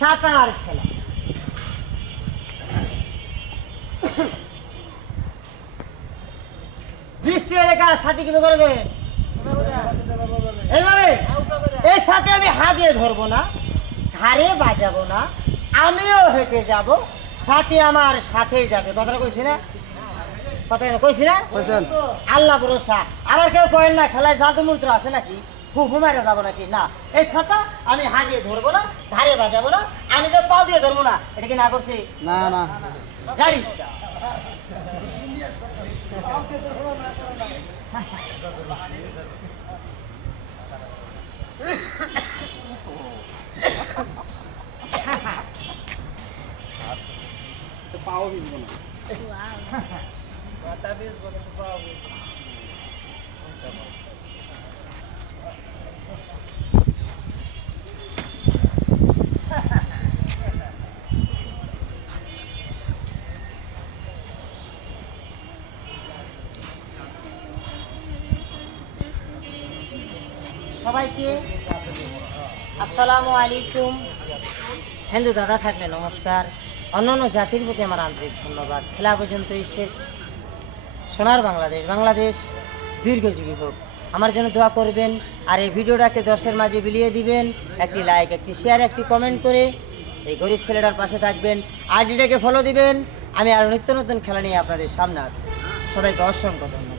ছাতার খেলা। বৃষ্টি হলে কার ছাতি কিভাবে করে দেবে? এইভাবে। এই সাথে আমি হাত দিয়ে ধরবো না, ঘাড়ে বাজাবো না, আমিও হেঁটে যাব, সাথে আমার সাথেই যাবে। কথাটা কইছি না? কথা কইছি না? আল্লাহ ভরসা। আবার কেউ কয়েন না খেলায় জাদু মন্ত্র আছে নাকি, হুমারে যাবো নাকি? না, এই ছাতা আমি হাত দিয়ে ধরবো না, ঘাড়ে বাজাবো না, আমি তো পাও দিয়ে ধরবো না। এটা কি না করছি? না না জানিস পাও ভিজবো না। সবাইকে আসসালামু আলাইকুম। হিন্দু দাদা থাকলে নমস্কার, অন্যান্য জাতির প্রতি আমার আন্তরিক ধন্যবাদ। খেলা পর্যন্তই শেষ। সোনার বাংলাদেশ, বাংলাদেশ দীর্ঘজীবী হোক, আমার জন্য দোয়া করবেন। আর এই ভিডিওটাকে দর্শের মাঝে বিলিয়ে দিবেন, একটি লাইক, একটি শেয়ার, একটি কমেন্ট করে এই গরিব ছেলেটার পাশে থাকবেন। আইডিটাকে ফলো দিবেন। আমি আরও নিত্য নতুন খেলা নিয়ে আপনাদের সামনে আসবো। সবাইকে অসংখ্য ধন্যবাদ।